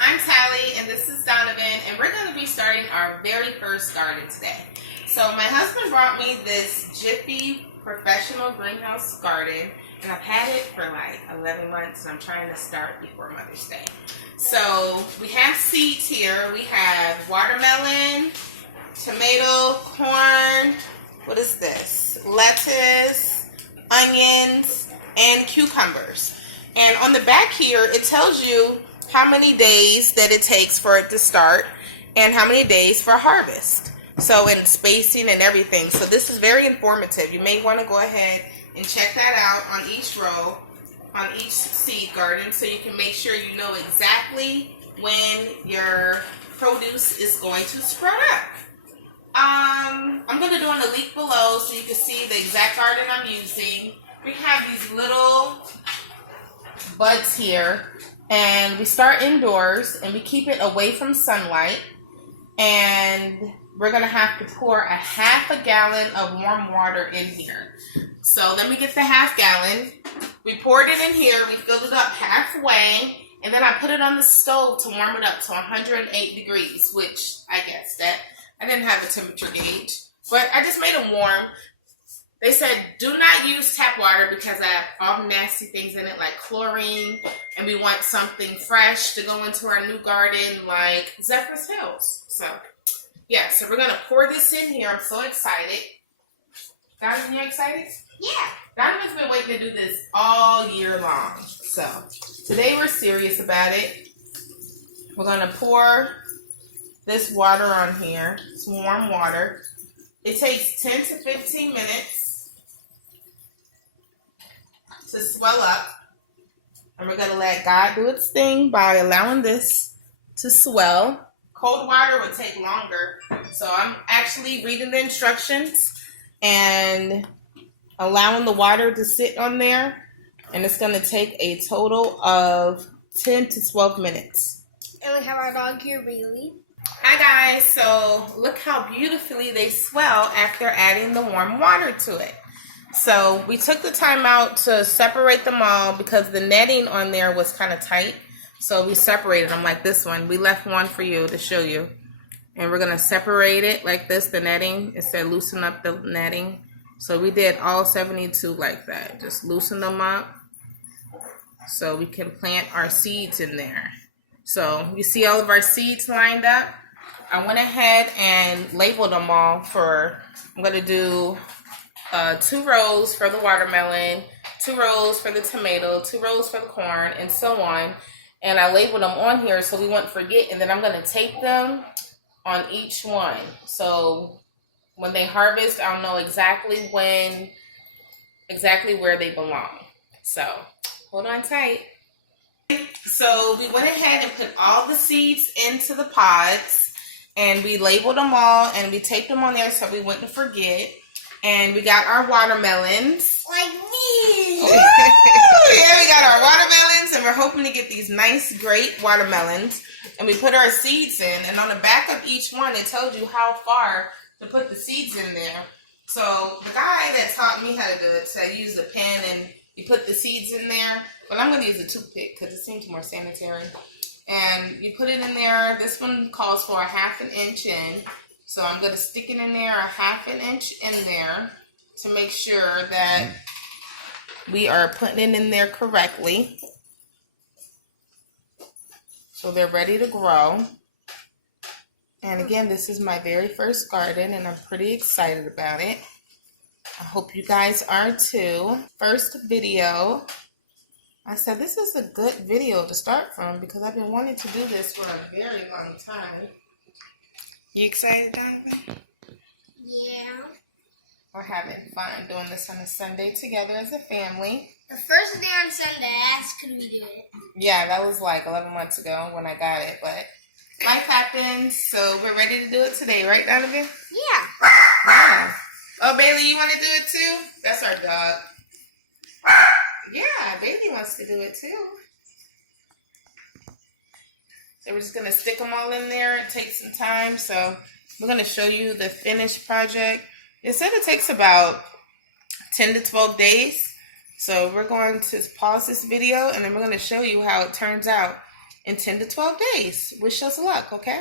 I'm Tally and this is Donovan, and we're going to be starting our very first garden today. So my husband brought me this Jiffy Professional Greenhouse Garden, and I've had it for like 11 months and I'm trying to start before Mother's Day. So we have seeds here. We have watermelon, tomato, corn, what is this? Lettuce, onions, and cucumbers. And on the back here, it tells you how many days that it takes for it to start and how many days for harvest. So, and spacing and everything. So this is very informative. You may want to go ahead and check that out on each row, on each seed garden, so you can make sure you know exactly when your produce is going to sprout up. I'm going to do a link below so you can see the exact garden I'm using. We have these little buds here, and we start indoors and we keep it away from sunlight, and we're going to have to pour a half a gallon of warm water in here. So let me get the half gallon. We poured it in here, we filled it up halfway, and then I put it on the stove to warm it up to 108 degrees, which I guess that I didn't have a temperature gauge, but I just made them warm. They said do not use tap water because I have all the nasty things in it like chlorine, and we want something fresh to go into our new garden like Zephyr's Hills. So yeah, so we're going to pour this in here. I'm so excited. Donovan, you excited? Yeah. Donovan's been waiting to do this all year long. So today we're serious about it. We're going to pour this water on here. It's warm water. It takes 10 to 15 minutes to swell up. And we're going to let God do its thing by allowing this to swell. Cold water would take longer. So I'm actually reading the instructions and allowing the water to sit on there. And it's going to take a total of 10 to 12 minutes. And we have our dog here, Bailey. Hi guys, so look how beautifully they swell after adding the warm water to it. So we took the time out to separate them all because the netting on there was kind of tight. So we separated them like this one. We left one for you to show you. And we're going to separate it like this, the netting. It said loosen up the netting. So we did all 72 like that. Just loosen them up so we can plant our seeds in there. So you see all of our seeds lined up. I went ahead and labeled them all for, I'm going to do 2 rows for the watermelon, 2 rows for the tomato, 2 rows for the corn, and so on. And I labeled them on here so we won't forget. And then I'm going to tape them on each one. So when they harvest, I'll know exactly where they belong. So hold on tight. So we went ahead and put all the seeds into the pods, and we labeled them all, and we taped them on there so we wouldn't forget. And we got our watermelons. Like me! Yeah, we got our watermelons, and we're hoping to get these nice, great watermelons. And we put our seeds in, and on the back of each one, it tells you how far to put the seeds in there. So the guy that taught me how to do it said use a pen and you put the seeds in there. But I'm going to use a toothpick because it seems more sanitary. And you put it in there. This one calls for a ½ inch in. So I'm going to stick it in there, a ½ inch in there to make sure that we are putting it in there correctly. So they're ready to grow. And again, this is my very first garden and I'm pretty excited about it. I hope you guys are too. First video. I said this is a good video to start from because I've been wanting to do this for a very long time. You excited, Donovan? Yeah. We're having fun doing this on a Sunday together as a family. The first day on Sunday, I asked, could we do it? Yeah, that was like 11 months ago when I got it, but life happens, so we're ready to do it today, right, Donovan? Yeah. Yeah. Oh, Bailey, you want to do it too? That's our dog. Yeah, Bailey wants to do it too. So we're just going to stick them all in there. It takes some time, so we're going to show you the finished project. It said it takes about 10 to 12 days. So we're going to pause this video and then we're going to show you how it turns out in 10 to 12 days. Wish us luck, okay?